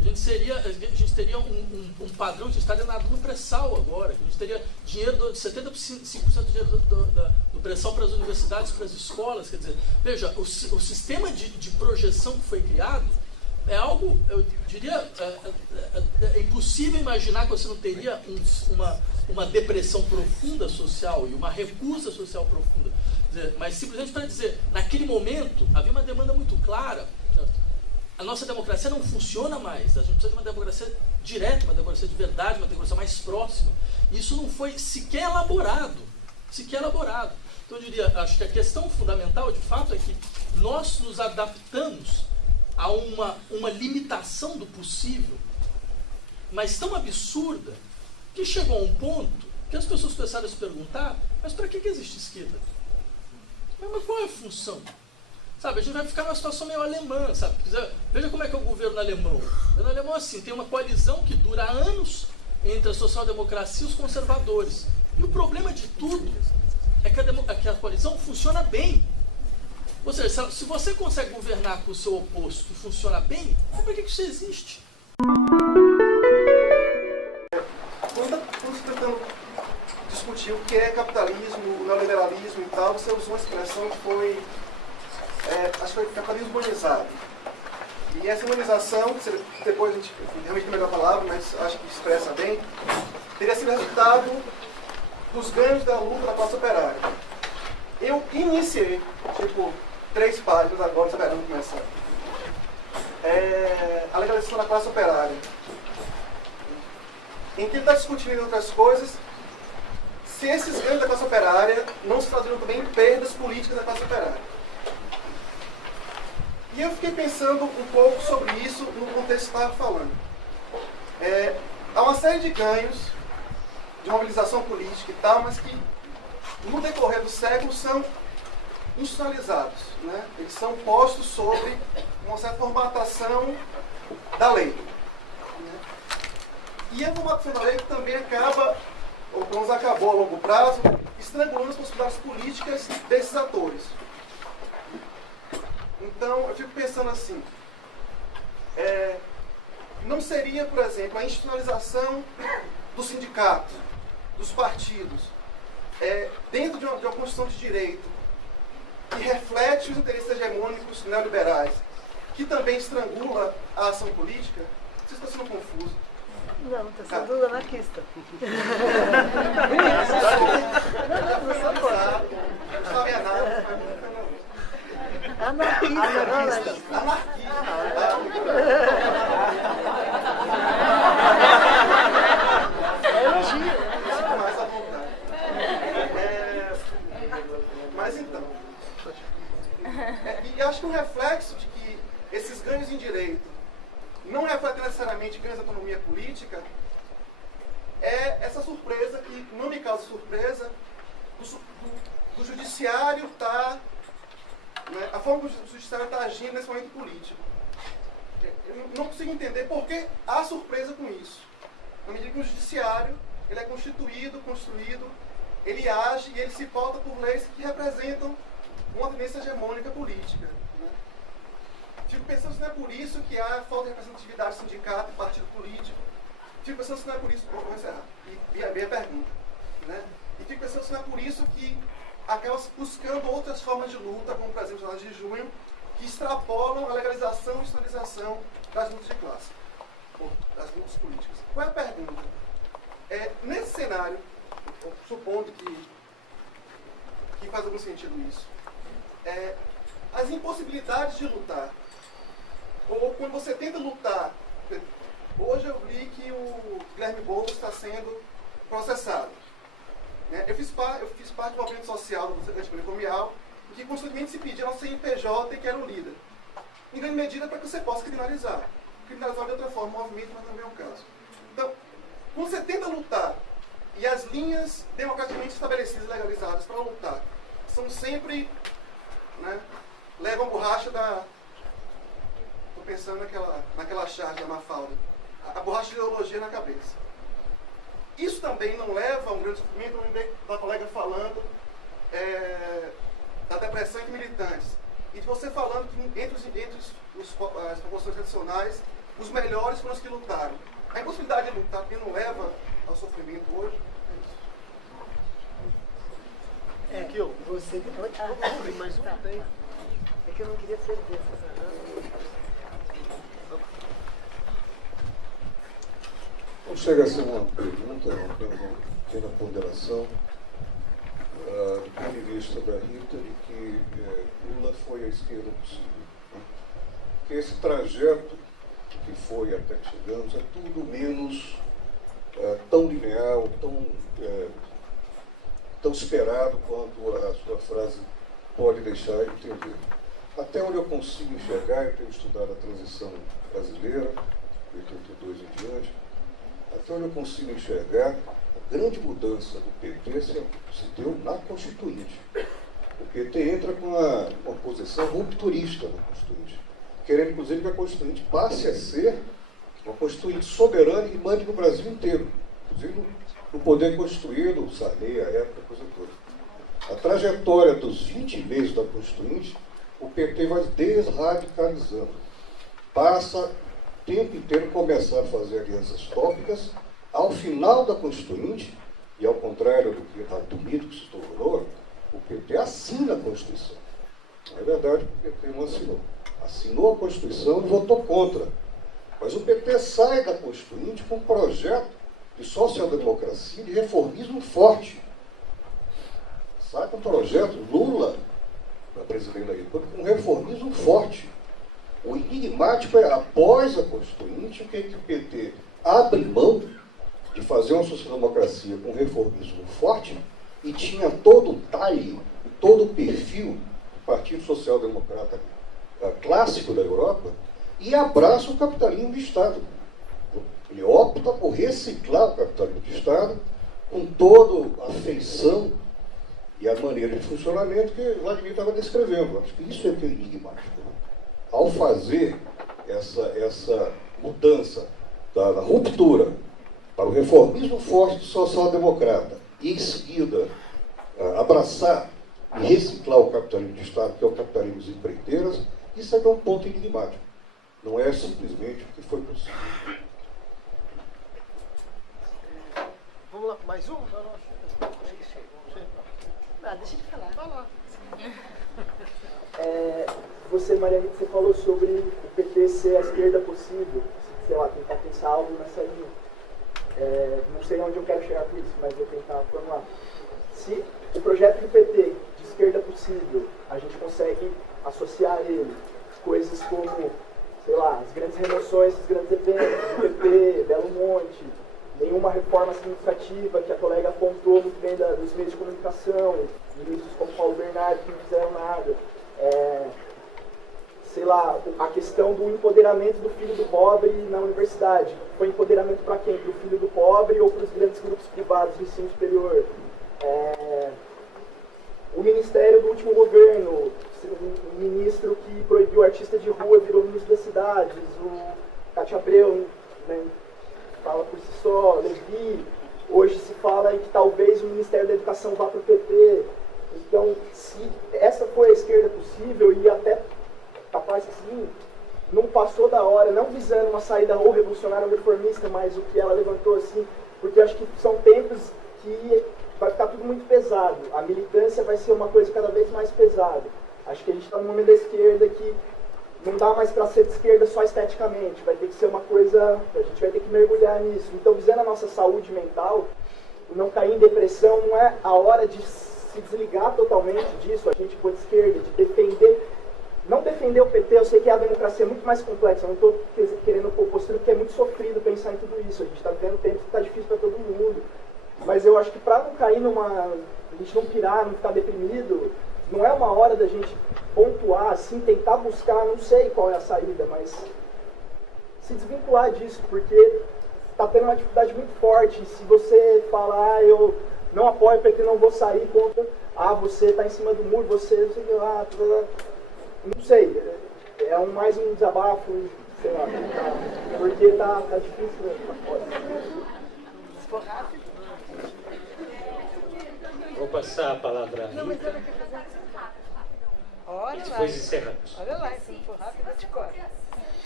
A gente teria um padrão, a gente estaria nadando no pré-sal agora. A gente teria dinheiro, 75% do dinheiro do pré-sal para as universidades, para as escolas. Quer dizer, veja, o sistema de projeção que foi criado é algo, eu diria, é impossível imaginar que você não teria uma depressão profunda social e uma recusa social profunda. Quer dizer, mas simplesmente para dizer, naquele momento havia uma demanda muito clara, certo? a nossa democracia não funciona mais. A gente precisa de uma democracia direta, uma democracia de verdade, uma democracia mais próxima. Isso não foi sequer elaborado. Então eu diria, acho que a questão fundamental, de fato, é que nós nos adaptamos a uma limitação do possível, mas tão absurda, que chegou a um ponto que as pessoas começaram a se perguntar, mas para que existe esquerda? Mas qual é a função? Sabe, a gente vai ficar numa situação meio alemã, sabe? Veja como é que é o governo alemão. O governo alemão, assim, tem uma coalizão que dura anos entre a social-democracia e os conservadores. E o problema de tudo é que a coalizão funciona bem. Ou seja, se você consegue governar com o seu oposto e funciona bem, então para que isso existe? Estamos tentando discutir o que é capitalismo, o neoliberalismo e tal. Você usou uma expressão que foi, acho que foi capitalismo humanizado. E essa humanização, depois a gente realmente não é a melhor palavra, mas acho que expressa bem, teria sido resultado dos ganhos da luta da classe operária. Eu iniciei, 3 páginas agora, esperando começar. A legalização da classe operária. Em que ele está discutindo, entre outras coisas, se esses ganhos da classe operária não se traduziram também em perdas políticas da classe operária. E eu fiquei pensando um pouco sobre isso no contexto que estava falando. Há uma série de ganhos de mobilização política e tal, mas que no decorrer do século são institucionalizados, né? Eles são postos sobre uma certa formatação da lei, né? E a formatação da lei também acaba, ou pelo menos acabou a longo prazo, estrangulando as possibilidades políticas desses atores. Então, eu fico pensando assim, não seria, por exemplo, a institucionalização do sindicato, dos partidos, dentro de uma Constituição de direito, que reflete os interesses hegemônicos neoliberais, que também estrangula a ação política? Vocês estão sendo confusos? Não, está sendo anarquista. Não sabia nada. Anarquista. Mais à vontade. Mas então, e acho que um reflexo de que esses ganhos em direito não refletem necessariamente ganhos de autonomia política é essa surpresa que não me causa surpresa do judiciário estar, né, a forma que o judiciário está agindo nesse momento político. Eu não consigo entender por que há surpresa com isso. Na medida que o judiciário ele é constituído, construído, ele age e ele se pauta por leis que representam uma tendência hegemônica política, né? Fico pensando se não é por isso que há falta de representatividade do sindicato e partido político. Fico pensando se não é por isso, vou encerrar, e bem a pergunta, né? E fico pensando se não é por isso que acaba buscando outras formas de luta, como por exemplo as de junho, que extrapolam a legalização e institucionalização das lutas de classe, ou das lutas políticas. Qual é a pergunta? Nesse cenário, supondo que faz algum sentido isso, as impossibilidades de lutar, ou quando você tenta lutar, hoje eu li que o Guilherme Boulos está sendo processado, né? Eu fiz parte do movimento social do antimanicomial, em que constantemente se pedia ao CNPJ e que era o líder, em grande medida para que você possa criminalizar de outra forma o movimento, mas não é o caso. Então, quando você tenta lutar e as linhas democraticamente estabelecidas e legalizadas para lutar são sempre, né, levam borracha da... Estou pensando naquela charge da Mafalda. A borracha de ideologia na cabeça. Isso também não leva a um grande sofrimento. Eu lembrei da colega falando da depressão entre militantes. E de você falando que entre as populações tradicionais, os melhores foram os que lutaram. A impossibilidade de lutar que não leva ao sofrimento hoje é Aqui, ó. Você que pode. Mais um tem. É que eu não queria perder essa. Não chega a ser uma pergunta, apenas uma pequena ponderação. Do ponto de vista da Rita, de que Lula foi a esquerda possível. que esse trajeto que foi até que chegamos é tudo menos tão linear, tão esperado quanto a sua frase pode deixar entender. Até onde eu consigo enxergar, eu tenho estudado a transição brasileira, de 82 em diante, até onde eu consigo enxergar, a grande mudança do PT se deu na Constituinte. O PT entra com uma posição rupturista na Constituinte, querendo, inclusive, que a Constituinte passe a ser uma Constituinte soberana e mande no Brasil inteiro, inclusive no poder constituído, Sarney, a época, coisa toda. A trajetória dos 20 meses da Constituinte, o PT vai desradicalizando. Passa o tempo inteiro começar a fazer alianças tópicas. Ao final da Constituinte, e ao contrário do que do mito que se tornou, o PT assina a Constituição. Na verdade, o PT não assinou. Assinou a Constituição e votou contra. Mas o PT sai da Constituinte com um projeto de social-democracia, de reformismo forte. Sai com um projeto Lula, da presidente da República, com um reformismo forte. O enigmático é, após a Constituinte, o que o PT abre mão de fazer uma social-democracia com um reformismo forte e tinha todo o talhe, todo o perfil do Partido Social-Democrata clássico da Europa e abraça o capitalismo de Estado. Ele opta por reciclar o capitalismo de Estado com toda a feição e a maneira de funcionamento que o Vladimir estava descrevendo. Acho que isso é enigmático. Ao fazer essa mudança da ruptura para o reformismo forte social-democrata e, em seguida, abraçar e reciclar o capitalismo de Estado, que é o capitalismo das empreiteiras, isso é que é um ponto enigmático. Não é simplesmente o que foi possível. Vamos lá, mais um? Deixa ele falar. Vai lá. Você, Maria Rita, você falou sobre o PT ser a esquerda possível, sei lá, tentar pensar algo nessa linha. Não sei onde eu quero chegar com isso, mas vou tentar formular. Se o projeto do PT de esquerda possível, a gente consegue associar a ele coisas como, sei lá, as grandes remoções, os grandes eventos, o PP, Belo Monte, nenhuma reforma significativa que a colega apontou muito bem dos meios de comunicação, ministros como Paulo Bernardo que não fizeram nada. Sei lá, a questão do empoderamento do filho do pobre na universidade. Foi empoderamento para quem? Para o filho do pobre ou para os grandes grupos privados de ensino superior? O ministério do último governo, o ministro que proibiu o artista de rua virou ministro das cidades, o Cátia Abreu, né, fala por si só, Levi, hoje se fala em que talvez o Ministério da Educação vá para o PT. Então, se essa foi a esquerda possível, e até capaz que sim, não passou da hora, não visando uma saída ou revolucionária ou reformista, mas o que ela levantou assim, porque eu acho que são tempos que vai ficar tudo muito pesado. A militância vai ser uma coisa cada vez mais pesada. Acho que a gente está no momento da esquerda que não dá mais para ser de esquerda só esteticamente, vai ter que ser uma coisa, a gente vai ter que mergulhar nisso. Então, visando a nossa saúde mental, não cair em depressão, não é a hora de se desligar totalmente disso, a gente por esquerda, de defender, não defender o PT, eu sei que a democracia é muito mais complexa, eu não estou querendo pôr postura porque é muito sofrido pensar em tudo isso, a gente está vivendo tempo que está difícil para todo mundo, mas eu acho que para não cair a gente não pirar, não ficar deprimido, não é uma hora da gente pontuar, assim, tentar buscar, não sei qual é a saída, mas se desvincular disso, porque está tendo uma dificuldade muito forte. Se você fala, eu não apoio o PT, não vou sair contra, você está em cima do muro, você, não sei, é mais um desabafo, sei lá, porque tá difícil mesmo. Se for rápido. Vou passar a palavra a Não, mas Rita ela quer fazer. Olha e lá. depois encerramos. Olha lá, se não for rápido, eu te corto. Se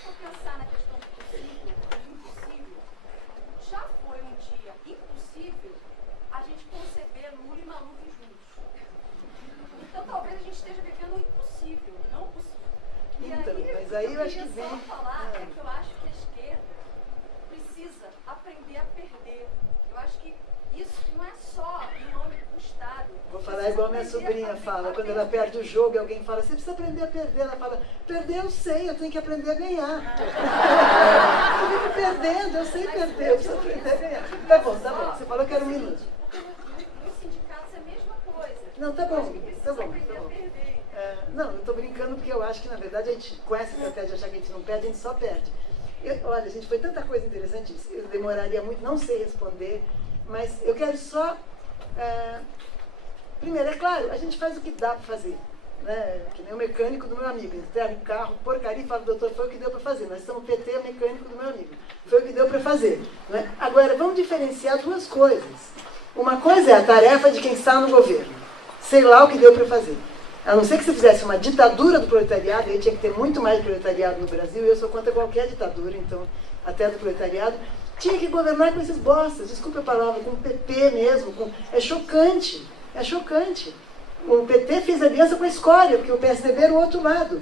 for pensar na questão do possível e impossível, já foi um dia impossível a gente conceber Lula e Maluf juntos. Então talvez a gente esteja vivendo o impossível, não o possível. E Então, aí, mas aí eu acho que queria vem. só falar é que eu acho que a esquerda precisa aprender a perder. Eu acho que isso não é só em nome do Estado. Vou falar igual minha minha sobrinha fala, quando ela perde o jogo e alguém fala, você precisa aprender a perder. Ela fala, perder eu sei, eu tenho que aprender a ganhar. Eu vivo perdendo, eu sei perder, eu preciso aprender a ganhar. Tá bom, você falou que era 1 minuto. Nos sindicatos é a mesma coisa. Não, tá bom. Não, eu estou brincando porque eu acho que, na verdade, a gente, com essa estratégia de achar que a gente não perde, a gente só perde. Olha, gente, foi tanta coisa interessante, eu demoraria muito, não sei responder, mas eu quero só... primeiro, é claro, a gente faz o que dá para fazer. Né? Que nem o mecânico do meu amigo. Ele pega um carro, porcaria, e fala, doutor, foi o que deu para fazer. Nós estamos PT, o mecânico do meu amigo. Foi o que deu para fazer. Né? Agora, vamos diferenciar 2 coisas. Uma coisa é a tarefa de quem está no governo. Sei lá o que deu para fazer. A não ser que você fizesse uma ditadura do proletariado, aí tinha que ter muito mais proletariado no Brasil, e eu sou contra qualquer ditadura, então, até do proletariado, tinha que governar com esses bostas, desculpe a palavra, com o PP mesmo, é chocante, é chocante. O PT fez aliança com a escória, porque o PSDB era o outro lado.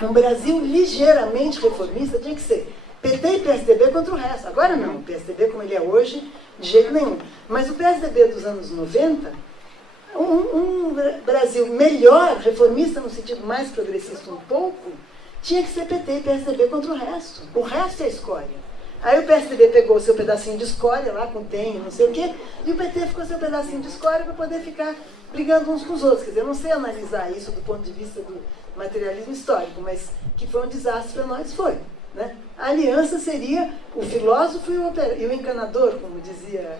Um Brasil ligeiramente reformista tinha que ser PT e PSDB contra o resto. Agora não, o PSDB como ele é hoje, de jeito nenhum. Mas o PSDB dos anos 90... Um Brasil melhor, reformista no sentido mais progressista um pouco, tinha que ser PT e PSDB contra o resto. O resto é escória. Aí o PSDB pegou o seu pedacinho de escória lá com TEM, não sei o quê, e o PT ficou seu pedacinho de escória para poder ficar brigando uns com os outros. Quer dizer, eu não sei analisar isso do ponto de vista do materialismo histórico, mas que foi um desastre para nós, foi. Né? A aliança seria o filósofo e o encanador, como dizia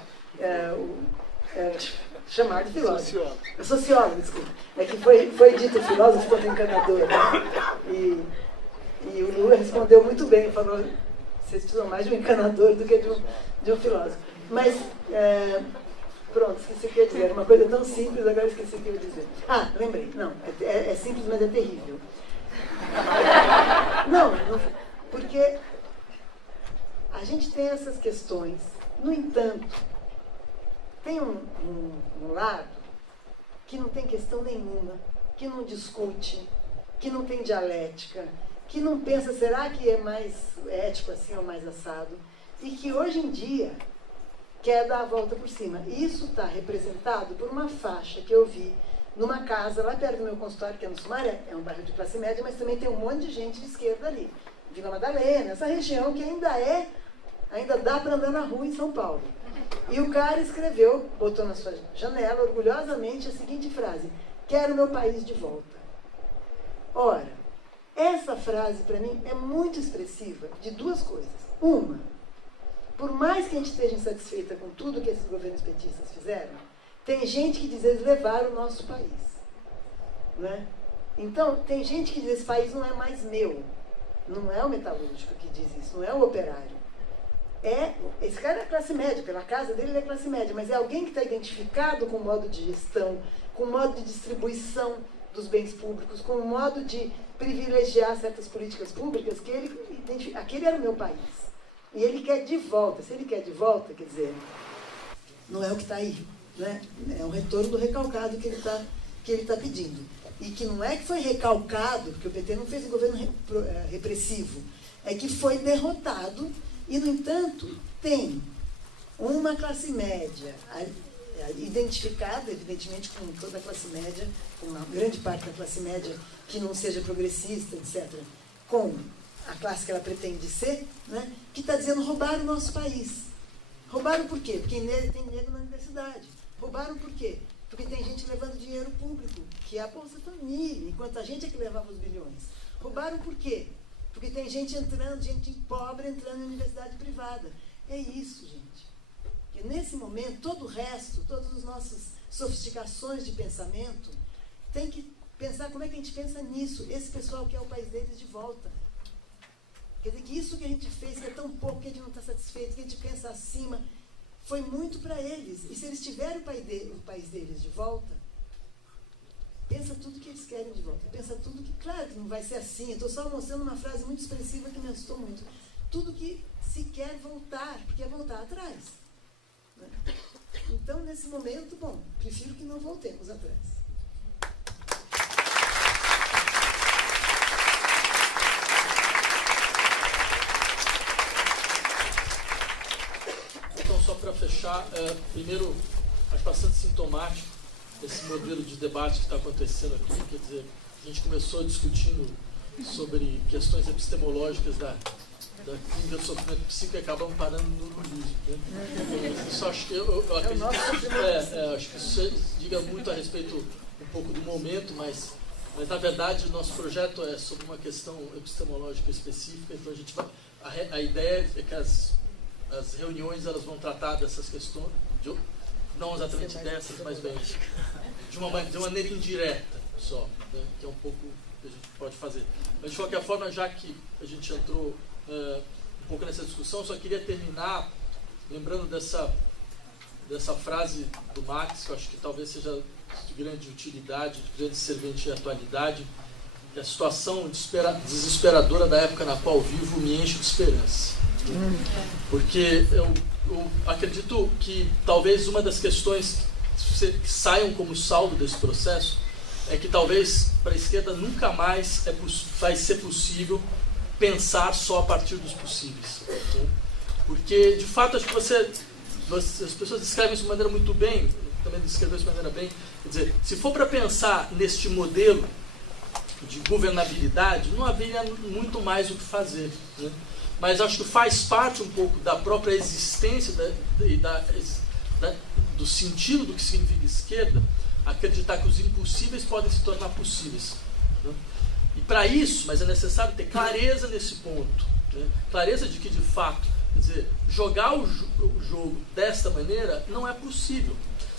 chamado de filósofo. Sociólogo, desculpa. É que foi dito filósofo contra encanador. Né? E o Lula respondeu muito bem, falou, vocês precisam mais de um encanador do que de um filósofo. Mas, pronto, esqueci o que eu ia dizer. Era uma coisa tão simples, agora esqueci o que eu ia dizer. Ah, lembrei. Não, é simples, mas é terrível. Não, porque a gente tem essas questões. No entanto, tem um lado que não tem questão nenhuma, que não discute, que não tem dialética, que não pensa, será que é mais ético assim ou mais assado, e que hoje em dia quer dar a volta por cima. E isso está representado por uma faixa que eu vi numa casa lá perto do meu consultório, que é no Sumaré, é um bairro de classe média, mas também tem um monte de gente de esquerda ali. Vila Madalena, essa região que ainda dá para andar na rua em São Paulo. E o cara escreveu, botou na sua janela, orgulhosamente, a seguinte frase: quero meu país de volta. Ora, essa frase, para mim, é muito expressiva de 2 coisas. Uma, por mais que a gente esteja insatisfeita com tudo que esses governos petistas fizeram, tem gente que diz eles levaram o nosso país. Né? Então, tem gente que diz esse país não é mais meu. Não é o metalúrgico que diz isso, não é o operário. Esse cara é classe média, pela casa dele ele é classe média, mas é alguém que está identificado com o modo de gestão, com o modo de distribuição dos bens públicos, com o modo de privilegiar certas políticas públicas, que ele identifica. Aquele era o meu país. E ele quer de volta. Se ele quer de volta, quer dizer, não é o que está aí. Né? É um retorno do recalcado que ele tá pedindo. E que não é que foi recalcado, porque o PT não fez um governo repressivo, é que foi derrotado. E, no entanto, tem uma classe média identificada, evidentemente, com toda a classe média, com uma grande parte da classe média que não seja progressista, etc., com a classe que ela pretende ser, né, que está dizendo roubaram o nosso país. Roubaram por quê? Porque tem negro na universidade. Roubaram por quê? Porque tem gente levando dinheiro público, que é a Bolsa Família, enquanto a gente é que levava os bilhões. Roubaram por quê? Porque tem gente entrando, gente pobre entrando em universidade privada. É isso, gente. E nesse momento, todo o resto, todas as nossas sofisticações de pensamento, tem que pensar como é que a gente pensa nisso. Esse pessoal quer o país deles de volta. Quer dizer, que isso que a gente fez, que é tão pouco, que a gente não está satisfeito, que a gente pensa acima, foi muito para eles. E se eles tiverem o país deles de volta, pensa tudo que eles querem de volta. Pensa tudo que, claro que não vai ser assim. Eu estou só mostrando uma frase muito expressiva que me assustou muito. Tudo que se quer voltar, porque é voltar atrás. Né? Então, nesse momento, bom, prefiro que não voltemos atrás. Então, só para fechar, primeiro, acho bastante sintomático esse modelo de debate que está acontecendo aqui. Quer dizer, a gente começou discutindo sobre questões epistemológicas da clínica do sofrimento psíquico e acabamos parando no lulismo. Né? Isso acho que eu acredito acho que isso diga muito a respeito um pouco do momento, mas na verdade o nosso projeto é sobre uma questão epistemológica específica, então a gente vai, a ideia é que as reuniões elas vão tratar dessas questões, não exatamente dessas, mas bem, de uma maneira indireta só, né? Que é um pouco que a gente pode fazer. Mas de qualquer forma, já que a gente entrou um pouco nessa discussão, só queria terminar lembrando dessa frase do Marx, que eu acho que talvez seja de grande utilidade, de grande serventia à atualidade, que a situação desesperadora da época na qual vivo me enche de esperança. Porque eu acredito que talvez uma das questões que saiam como saldo desse processo é que talvez para a esquerda nunca mais vai ser possível pensar só a partir dos possíveis. Porque, de fato, acho que as pessoas descrevem isso de maneira muito bem, também descreveu isso de maneira bem. Quer dizer, se for para pensar neste modelo de governabilidade, não haveria muito mais o que fazer. Né? Mas acho que faz parte um pouco da própria existência do sentido do que significa esquerda, acreditar que os impossíveis podem se tornar possíveis. Né? E para isso, mas é necessário ter clareza nesse ponto. Né? Clareza de que, de fato, quer dizer, jogar o jogo desta maneira não é possível.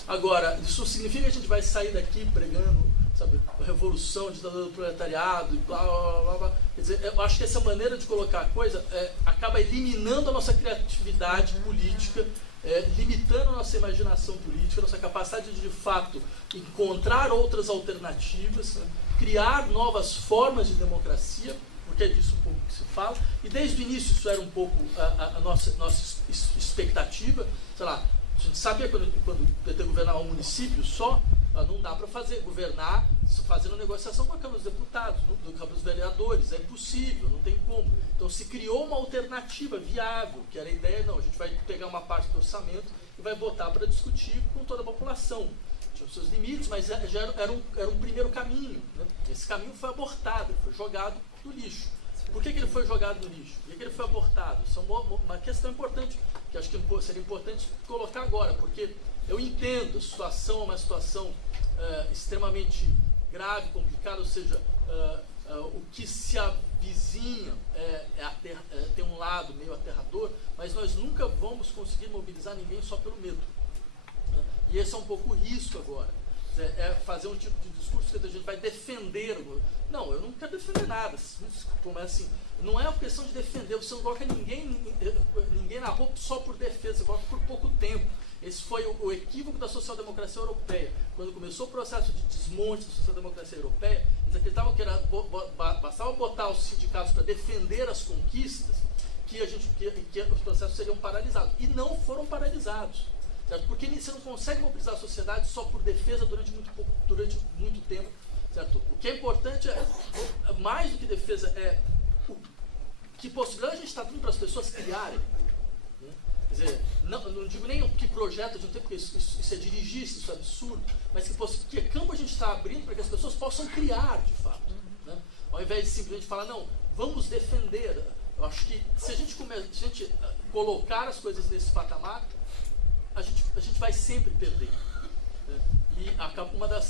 Agora, isso significa que a gente vai sair daqui pregando, sabe, a revolução, a ditadura do proletariado e blá, blá, blá, blá. Quer dizer, eu acho que essa maneira de colocar a coisa acaba eliminando a nossa criatividade política, limitando a nossa imaginação política, a nossa capacidade de fato, encontrar outras alternativas, né? Criar novas formas de democracia, porque é disso um pouco que se fala, e desde o início isso era um pouco a nossa expectativa. Sei lá, a gente sabia quando o PT governava um município só, não dá para governar fazendo negociação com a Câmara dos Deputados, com a Câmara dos Vereadores, é impossível, não tem como. Então se criou uma alternativa viável, que era a ideia, não, a gente vai pegar uma parte do orçamento e vai botar para discutir com toda a população. Tinha os seus limites, mas já era um primeiro caminho. Né? Esse caminho foi abortado, foi jogado no lixo. Por que ele foi jogado no lixo? Por que ele foi abortado? Isso é uma questão importante, que acho que seria importante colocar agora, porque eu entendo a situação é uma situação extremamente grave, complicada, ou seja, o que se avizinha tem um lado meio aterrador, mas nós nunca vamos conseguir mobilizar ninguém só pelo medo. Né? E esse é um pouco o risco agora. É fazer um tipo de discurso que a gente vai defender. Não, eu não quero defender nada. Como é assim? Não é uma questão de defender. Você não coloca ninguém na roupa só por defesa, você coloca por pouco tempo. Esse foi o equívoco da social-democracia europeia. Quando começou o processo de desmonte da social-democracia europeia, eles acreditavam que bastava botar os sindicatos para defender as conquistas, que os processos seriam paralisados. E não foram paralisados. Certo? Porque você não consegue mobilizar a sociedade só por defesa durante muito tempo. Certo? O que é importante mais do que defesa, que possibilidade a gente está dando para as pessoas criarem. Né? Quer dizer, não digo nem que projeto a gente tem, porque isso é dirigista, isso é absurdo, mas que campo a gente está abrindo para que as pessoas possam criar, de fato. Né? Ao invés de simplesmente falar, não, vamos defender. Eu acho que se a gente colocar as coisas nesse patamar, a gente vai sempre perder. Né? E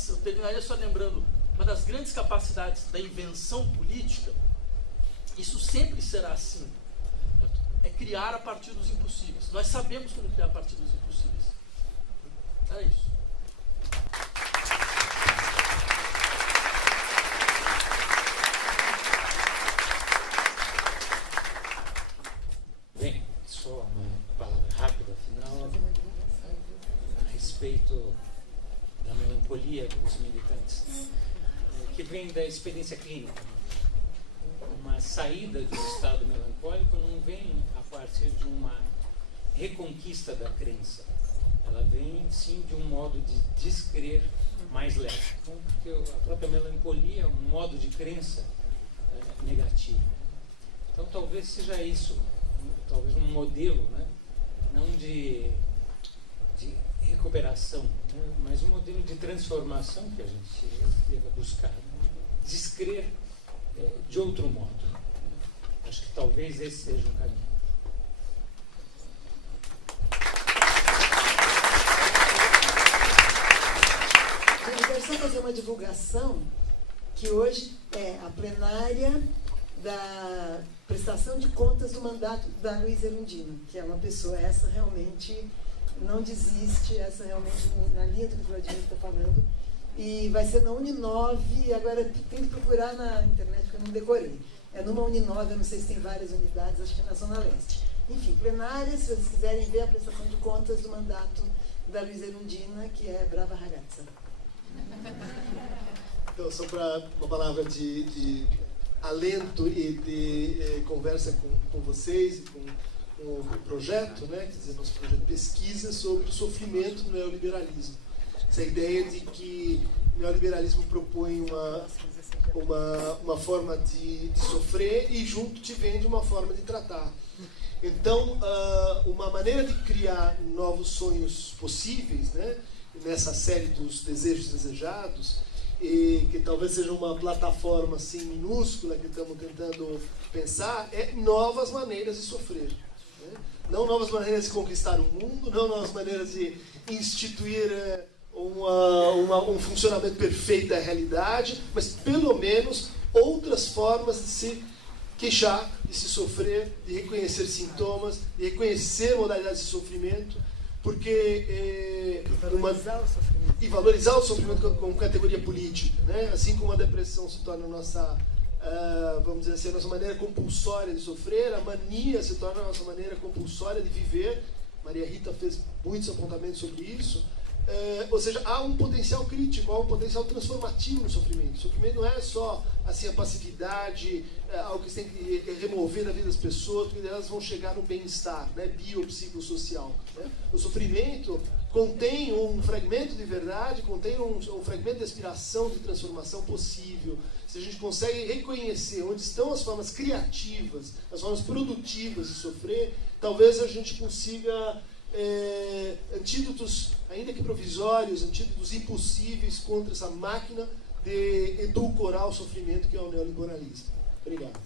eu terminaria só lembrando, uma das grandes capacidades da invenção política, isso sempre será assim, é criar a partir dos impossíveis. Nós sabemos como criar a partir dos impossíveis. É isso. Bem, só uma palavra rápida, afinal, a respeito da melancolia dos militantes, que vem da experiência clínica. Uma saída de um estado melancólico não vem a partir de uma reconquista da crença. Ela vem, sim, de um modo de descrer mais leve. Então, porque a própria melancolia é um modo de crença negativo. Então, talvez seja isso, talvez um modelo, né? Não de recuperação, né? Mas um modelo de transformação que a gente deva buscar, descrer de outro modo. Acho que talvez esse seja um caminho. Eu quero só fazer uma divulgação que hoje é a plenária da prestação de contas do mandato da Luísa Erundina, que é uma pessoa, essa realmente não desiste, essa realmente na linha do que o Vladimir está falando, e vai ser na Uninove, agora tem que procurar na internet porque eu não decorei. É numa Uninove, eu não sei se tem várias unidades, acho que é na Zona Leste. Enfim, plenária, se vocês quiserem ver a prestação de contas do mandato da Luísa Erundina, que é Brava Ragazza. Então, só para uma palavra de alento e de conversa com vocês e com o projeto, né? Quer dizer, nosso projeto de pesquisa sobre o sofrimento do neoliberalismo. Essa ideia de que o neoliberalismo propõe uma forma de sofrer e junto te vende uma forma de tratar. Então, uma maneira de criar novos sonhos possíveis, né? Nessa série dos desejos desejados, e que talvez seja uma plataforma assim minúscula que estamos tentando pensar, é novas maneiras de sofrer, né? Não novas maneiras de conquistar o mundo, não novas maneiras de instituir um funcionamento perfeito da realidade, mas pelo menos outras formas de se queixar, de se sofrer, de reconhecer sintomas, de reconhecer modalidades de sofrimento, porque e valorizar o sofrimento como categoria política, né? Assim como a depressão se torna a nossa, vamos dizer assim, a nossa maneira compulsória de sofrer, a mania se torna a nossa maneira compulsória de viver. Maria Rita fez muitos apontamentos sobre isso. Ou seja, há um potencial crítico, há um potencial transformativo no sofrimento. O sofrimento não é só assim, a passividade, algo que você tem que remover da vida das pessoas, porque elas vão chegar no bem-estar, né, biopsicossocial, né? O sofrimento contém um fragmento de verdade, contém um fragmento de aspiração, de transformação possível. Se a gente consegue reconhecer onde estão as formas criativas, as formas produtivas de sofrer, talvez a gente consiga antídotos, ainda que provisórios, antídotos impossíveis contra essa máquina de edulcorar o sofrimento que é o neoliberalismo. Obrigado.